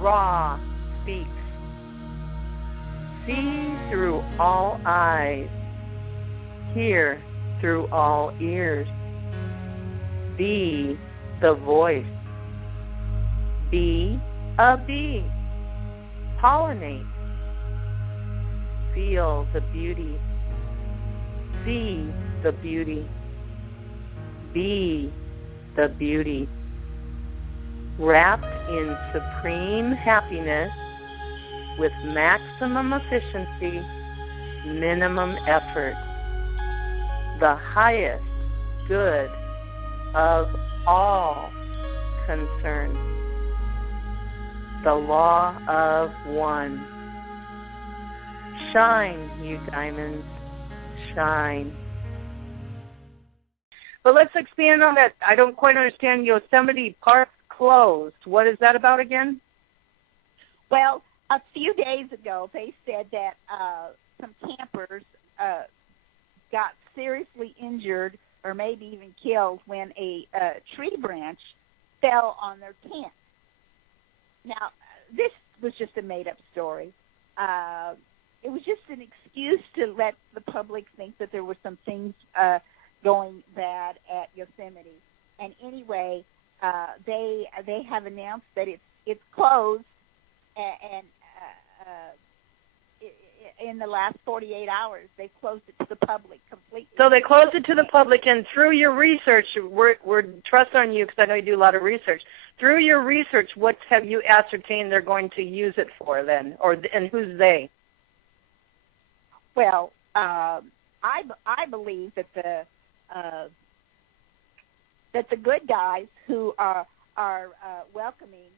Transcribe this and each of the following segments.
Ra speaks. See through all eyes. Hear through all ears. Be the voice. Be a bee. Pollinate. Feel the beauty. See the beauty. Be the beauty. Wrapped in supreme happiness with maximum efficiency, minimum effort. The highest good of all concerned. The law of one. Shine, you diamonds, shine. But let's expand on that. I don't quite understand. Yosemite Park closed. What is that about again? Well, a few days ago, they said that some campers got seriously injured or maybe even killed when a tree branch fell on their tent. Now, this was just a made-up story. It was just an excuse to let the public think that there were some things going bad at Yosemite. And anyway, they have announced that it's closed, and in the last 48 hours, they closed it to the public completely. So they closed it to the public, and through your research, we're trust on you because I know you do a lot of research. Through your research, what have you ascertained they're going to use it for then, and who's they? Well, I believe that the good guys who are welcoming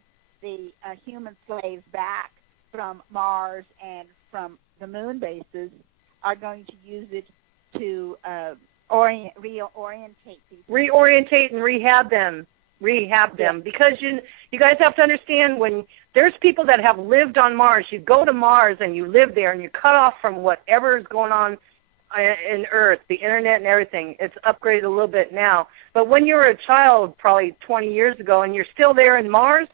the human slaves back from Mars and from the moon bases are going to use it to reorientate these people. Reorientate and rehab them. Because you guys have to understand, when there's people that have lived on Mars, you go to Mars and you live there and you're cut off from whatever is going on in Earth, the internet and everything. It's upgraded a little bit now. But when you were a child, probably 20 years ago, and you're still there in Mars,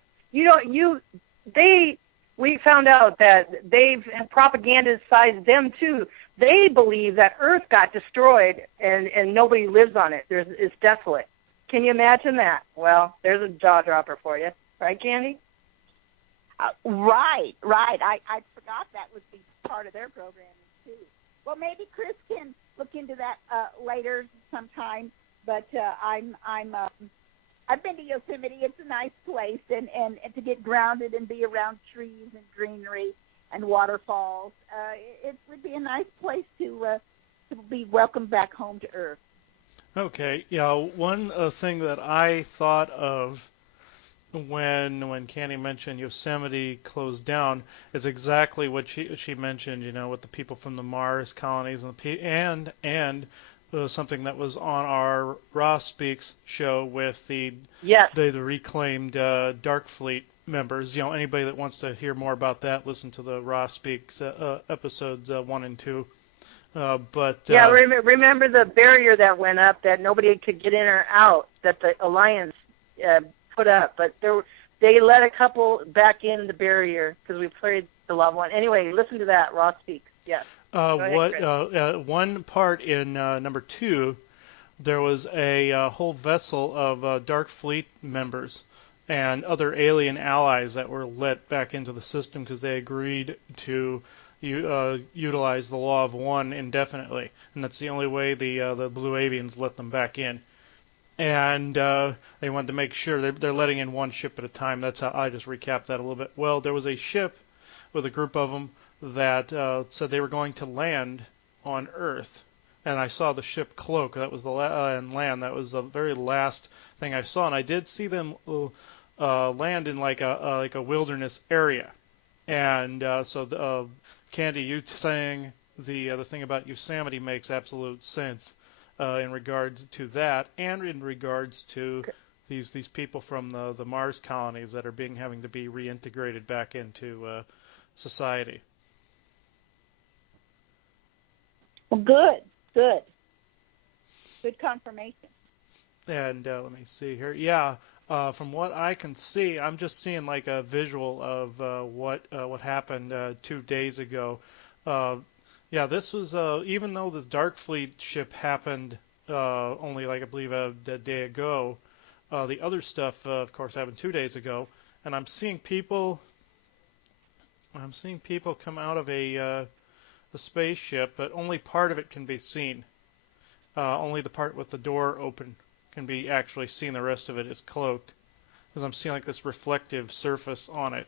we found out that they've propagandized them too. They believe that Earth got destroyed and nobody lives on it. It's desolate. Can you imagine that? Well, there's a jaw dropper for you, right, Candy? Right. I forgot that would be part of their programming too. Well, maybe Chris can look into that later sometime. But I've been to Yosemite. It's a nice place, and to get grounded and be around trees and greenery and waterfalls. It would be a nice place to be welcomed back home to Earth. Okay, yeah. One thing that I thought of when Candy mentioned Yosemite closed down is exactly what she mentioned. With the people from the Mars colonies and something that was on our Raw Speaks show with the reclaimed Dark Fleet members. Anybody that wants to hear more about that, listen to the Raw Speaks episodes 1 and 2. Remember the barrier that went up that nobody could get in or out that the Alliance put up, but they let a couple back in the barrier because we played the Love One. Anyway, listen to that, Raw Speaks. Yes. One part in number 2, there was a whole vessel of Dark Fleet members and other alien allies that were let back into the system because they agreed to utilize the Law of One indefinitely, and that's the only way the Blue Avians let them back in. And they wanted to make sure they're letting in one ship at a time. That's how I just recapped that a little bit. Well, there was a ship with a group of them that said they were going to land on Earth, and I saw the ship cloak. That was and land. That was the very last thing I saw, and I did see them land in like a wilderness area. And so Candy, you saying the thing about Yosemite makes absolute sense in regards to that, and in regards to these people from the Mars colonies that are having to be reintegrated back into society. Well, good confirmation. And let me see here. Yeah, From what I can see, I'm just seeing like a visual of what happened 2 days ago. Uh, yeah, this was even though this Dark Fleet ship happened only like I believe a day ago. The other stuff, of course, happened 2 days ago, and I'm seeing people. I'm seeing people come out of a spaceship, but only part of it can be seen. Only the part with the door open can be actually seen. The rest of it is cloaked, because I'm seeing like this reflective surface on it,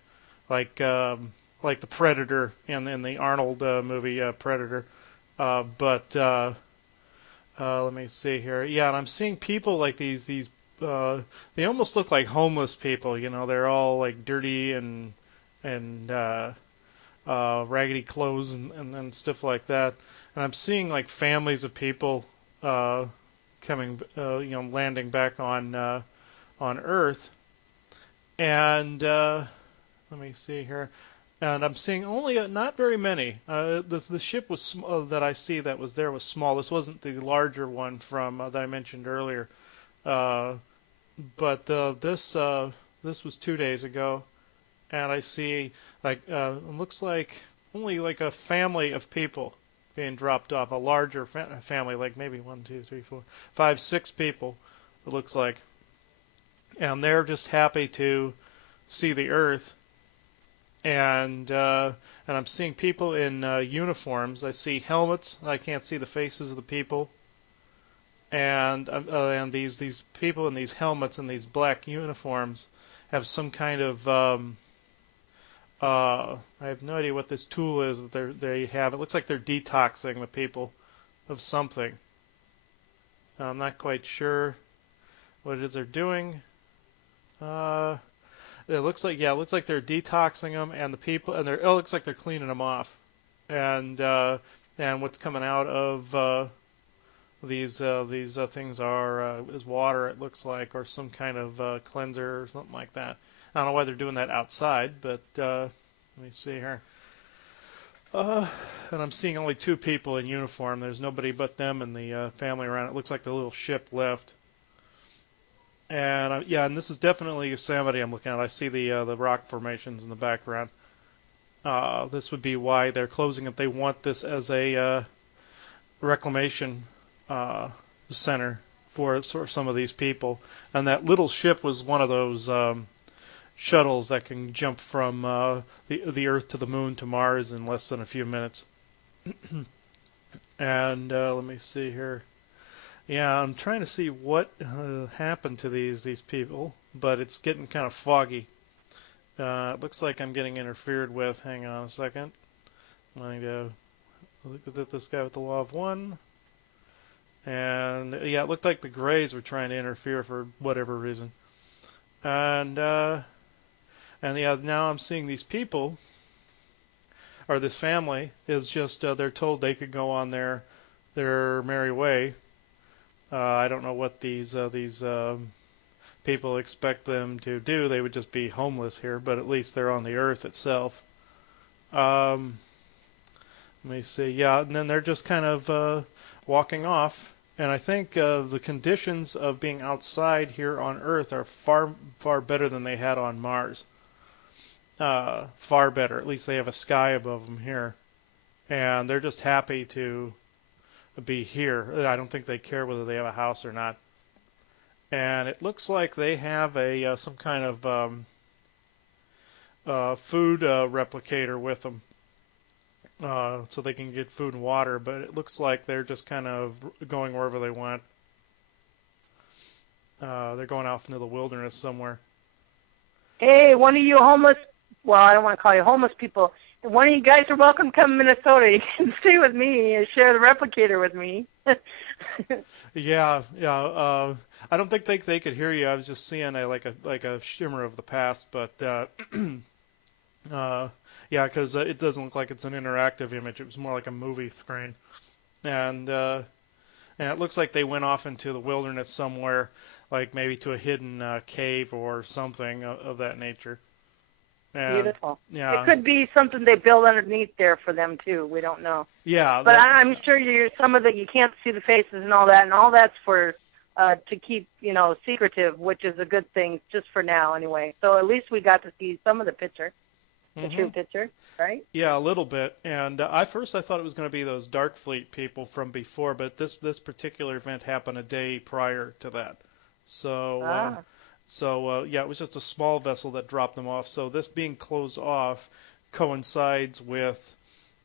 like the Predator in the Arnold movie Predator. But let me see here. Yeah, and I'm seeing people like these. They almost look like homeless people. You know, they're all like dirty and raggedy clothes and stuff like that. And I'm seeing like families of people coming, landing back on Earth. And let me see here. And I'm seeing only not very many. The ship was that I see that was there was small. This wasn't the larger one from that I mentioned earlier. Uh, but this was 2 days ago, and I see like it looks like only like a family of people being dropped off. A larger family, like maybe 1, 2, 3, 4, 5, 6 people. It looks like, and they're just happy to see the Earth. And I'm seeing people in uniforms. I see helmets. I can't see the faces of the people. And these people in these helmets and these black uniforms have some kind of I have no idea what this tool is that they have. It looks like they're detoxing the people of something. I'm not quite sure what it is they're doing. Uh, it looks like they're detoxing them, and the people, and it looks like they're cleaning them off, and what's coming out of these things are is water. It looks like, or some kind of cleanser or something like that. I don't know why they're doing that outside, but let me see here. Uh, and I'm seeing only 2 people in uniform. There's nobody but them and the family around. It looks like the little ship left. And yeah, and this is definitely Yosemite I'm looking at. I see the rock formations in the background. This would be why they're closing it. They want this as a reclamation uh, center for sort of some of these people. And that little ship was one of those shuttles that can jump from the Earth to the Moon to Mars in less than a few minutes. And let me see here. Yeah, I'm trying to see what happened to these people, but it's getting kind of foggy. It looks like I'm getting interfered with. Hang on a second. I'm going to look at this guy with the Law of One. And yeah, it looked like the Greys were trying to interfere for whatever reason. And yeah, now I'm seeing these people, or this family, is just they're told they could go on their merry way. I don't know what these people expect them to do. They would just be homeless here, but at least they're on the Earth itself. Um, Let me see. Yeah, and then they're just kind of walking off. And I think the conditions of being outside here on Earth are far better than they had on Mars. Far better. At least they have a sky above them here, and they're just happy to be here. I don't think they care whether they have a house or not. And it looks like they have a some kind of food replicator with them, so they can get food and water. But it looks like they're just kind of going wherever they want. They're going off into the wilderness somewhere. Hey, one of you homeless, well, I don't want to call you homeless people. One of you guys are welcome to come to Minnesota. You can stay with me and share the replicator with me. Yeah. I don't think they could hear you. I was just seeing like a shimmer of the past, but yeah, because it doesn't look like it's an interactive image. It was more like a movie screen, and it looks like they went off into the wilderness somewhere, like maybe to a hidden cave or something of that nature. And, Beautiful. yeah. It could be something they build underneath there for them too. We don't know. Yeah. But I'm sure you can't see the faces and all that, and all that's for to keep, secretive, which is a good thing just for now anyway. So at least we got to see some of the picture, the true picture, right? Yeah, a little bit. And I thought it was going to be those Darkfleet people from before, but this particular event happened a day prior to that. So Ah, yeah, it was just a small vessel that dropped them off. So this being closed off coincides with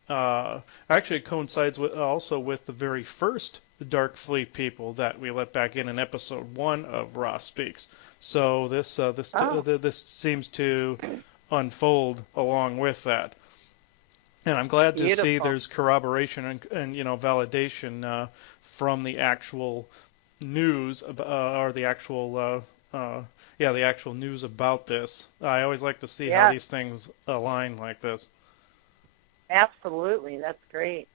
actually it coincides with also with the very first Darkfleet people that we let back in episode 1 of Ross Speaks. So oh, this seems to unfold along with that. And I'm glad to see beautiful. there's corroboration and validation from the actual news or the actual the actual news about this. I always like to see how Yes, these things align like this. absolutely. That's great.